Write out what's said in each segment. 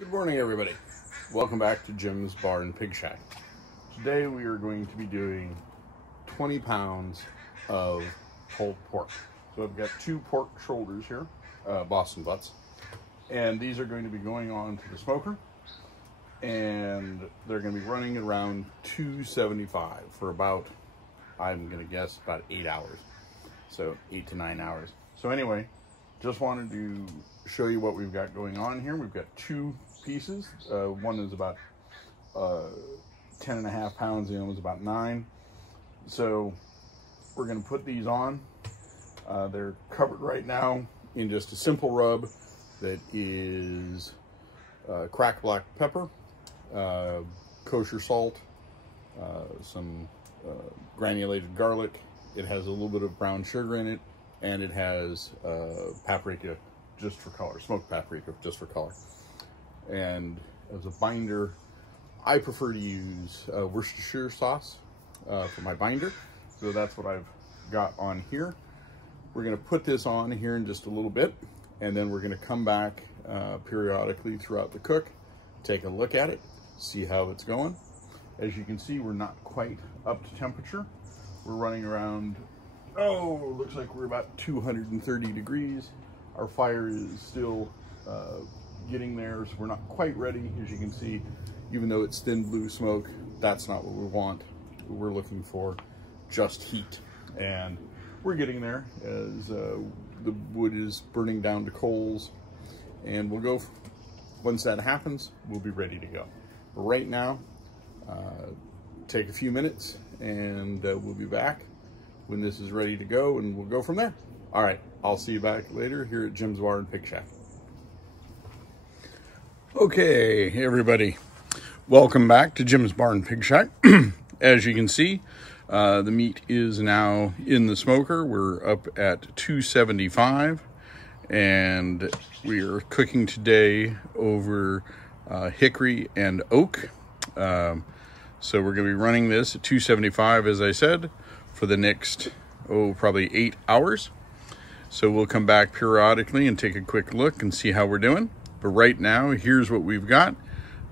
Good morning, everybody. Welcome back to Jim's Bar and Pig Shack. Today we are going to be doing 20 pounds of pulled pork. So I've got two pork shoulders here, Boston butts, and these are going to be going on to the smoker, and they're going to be running around 275 for about, I'm going to guess, about 8 hours. So 8 to 9 hours. So anyway, just wanted to show you what we've got going on here. We've got two pieces. One is about 10.5 pounds, the other one's about 9. So we're going to put these on. They're covered right now in just a simple rub that is cracked black pepper, kosher salt, some granulated garlic. It has a little bit of brown sugar in it, and it has paprika just for color, smoked paprika just for color. And as a binder, I prefer to use Worcestershire sauce for my binder. So that's what I've got on here. We're gonna put this on here in just a little bit, and then we're gonna come back periodically throughout the cook, take a look at it, see how it's going. As you can see, we're not quite up to temperature. We're running around, looks like we're about 230 degrees. Our fire is still getting there, so we're not quite ready. As you can see, even though it's thin blue smoke, that's not what we want. We're looking for just heat, and we're getting there as the wood is burning down to coals, and we'll go, once that happens, we'll be ready to go. But right now, take a few minutes, and we'll be back when this is ready to go, and we'll go from there. All right, I'll see you back later here at Jim's Bar and Pig Shack. Okay, everybody, welcome back to Jim's Bar and Pig Shack. As you can see, the meat is now in the smoker. We're up at 275, and we are cooking today over hickory and oak. So we're going to be running this at 275, as I said, for the next, probably 8 hours. So we'll come back periodically and take a quick look and see how we're doing. But right now, here's what we've got.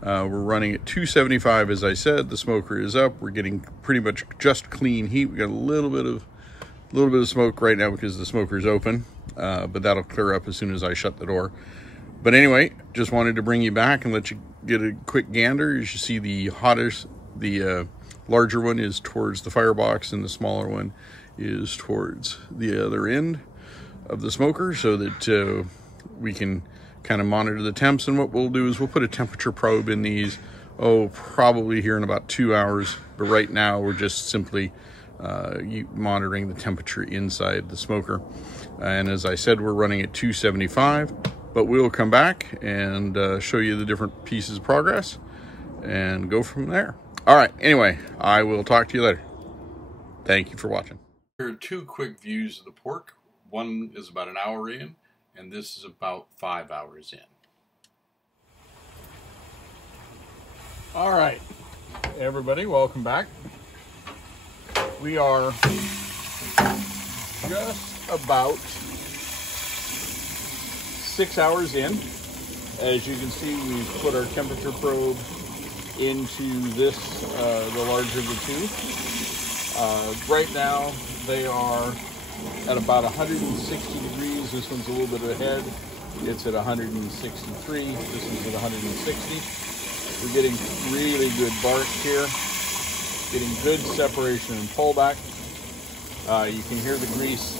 We're running at 275, as I said. The smoker is up. We're getting pretty much just clean heat. We got a little bit of smoke right now because the smoker is open, but that'll clear up as soon as I shut the door. But anyway, just wanted to bring you back and let you get a quick gander. As you see, the larger one is towards the firebox, and the smaller one is towards the other end of the smoker, so that we can kind of monitor the temps. And what we'll do is we'll put a temperature probe in these, probably here in about 2 hours. But right now we're just simply monitoring the temperature inside the smoker. And as I said, we're running at 275, but we'll come back and show you the different pieces of progress and go from there. All right, anyway, I will talk to you later. Thank you for watching. Here are two quick views of the pork. One is about an hour in, and this is about 5 hours in. All right, everybody, welcome back. We are just about 6 hours in. As you can see, we've put our temperature probe into this, the larger of the two. Right now, they are at about 160 degrees. This one's a little bit ahead. It's at 163. This one's at 160. We're getting really good bark here. Getting good separation and pullback. You can hear the grease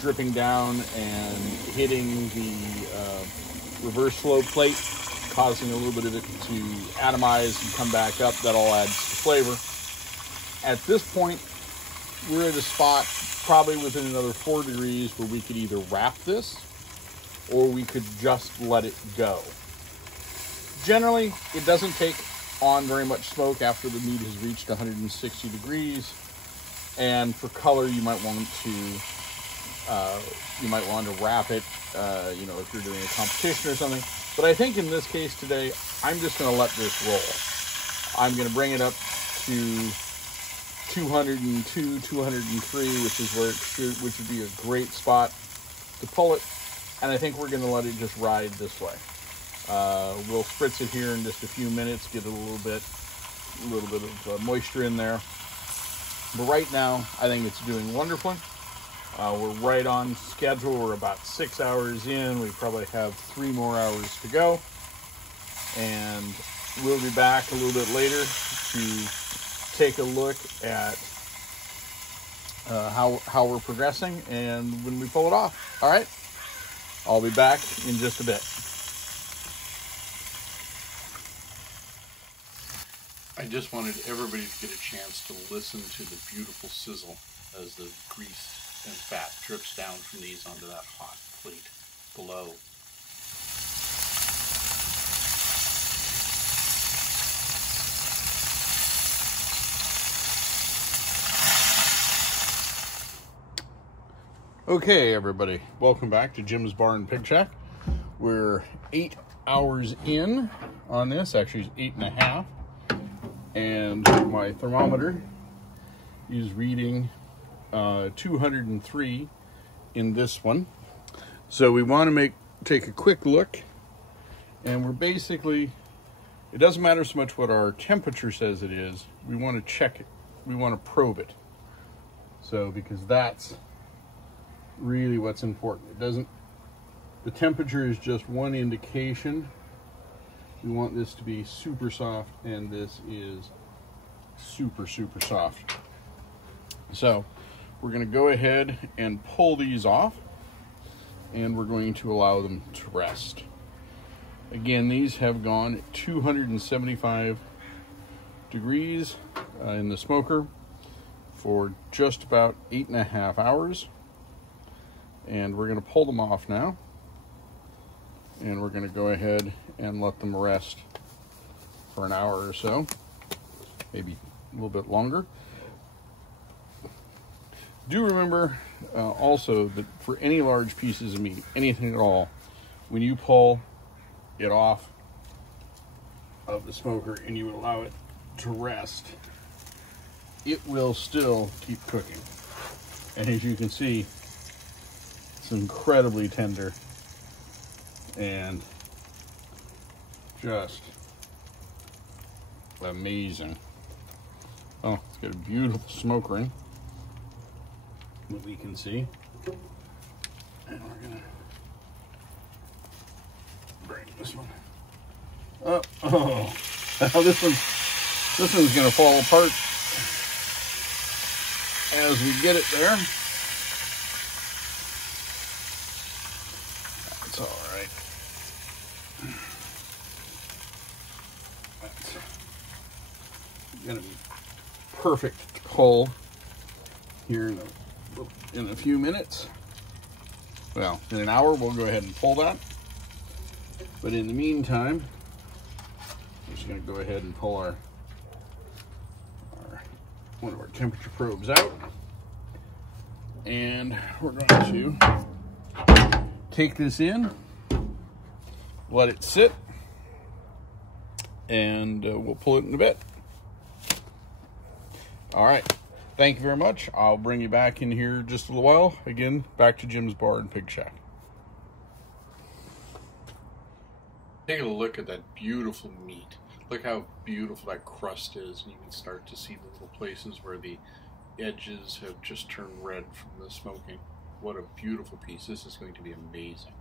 dripping down and hitting the reverse flow plate, causing a little bit of it to atomize and come back up. That all adds to flavor. At this point, we're at a spot probably within another 4 degrees where we could either wrap this or we could just let it go. Generally, it doesn't take on very much smoke after the meat has reached 160 degrees. And for color, you might want to wrap it, if you're doing a competition or something. But I think in this case today, I'm just going to let this roll. I'm going to bring it up to 202, 203, which is where it should, which would be a great spot to pull it. And I think we're going to let it just ride this way. We'll spritz it here in just a few minutes, get a little bit of moisture in there. But right now, I think it's doing wonderfully. We're right on schedule. We're about 6 hours in. We probably have 3 more hours to go. And we'll be back a little bit later to take a look at how we're progressing and when we pull it off. All right? I'll be back in just a bit. I just wanted everybody to get a chance to listen to the beautiful sizzle as the grease and fat drips down from these onto that hot plate below. Okay, everybody, welcome back to Jim's Bar and Pig Shack. We're 8 hours in on this, actually it's 8.5. And my thermometer is reading 203 in this one. So we want to take a quick look, and we're basically, it doesn't matter so much what our temperature says it is, we want to check it, we want to probe it. So because that's really what's important. It doesn't, the temperature is just one indication. We want this to be super soft, and this is super soft. So we're going to go ahead and pull these off, and we're going to allow them to rest. Again, these have gone at 275 degrees in the smoker for just about 8.5 hours. And we're going to pull them off now. And we're going to go ahead and let them rest for an hour or so, maybe a little bit longer. Do remember also that for any large pieces of meat, anything at all, when you pull it off of the smoker and you allow it to rest, it will still keep cooking. And as you can see, it's incredibly tender and just amazing. Oh, it's got a beautiful smoke ring that we can see. And we're gonna bring this one up. Oh, this one's gonna fall apart as we get it there. That's all right. That's gonna be perfect to pull here in a few minutes. Well, in an hour we'll go ahead and pull that. But in the meantime, I'm just going to go ahead and pull one of our temperature probes out, and we're going to take this in, let it sit, and we'll pull it in a bit. All right. Thank you very much. I'll bring you back in here just a little while. Again, back to Jim's Bar and Pig Shack. Take a look at that beautiful meat. Look how beautiful that crust is. And you can start to see the little places where the edges have just turned red from the smoking. What a beautiful piece. This is going to be amazing.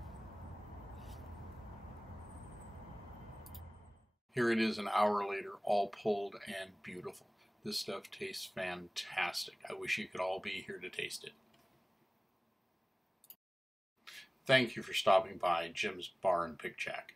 Here it is an hour later, all pulled and beautiful. This stuff tastes fantastic. I wish you could all be here to taste it. Thank you for stopping by Jim's Bar and Pig Shack.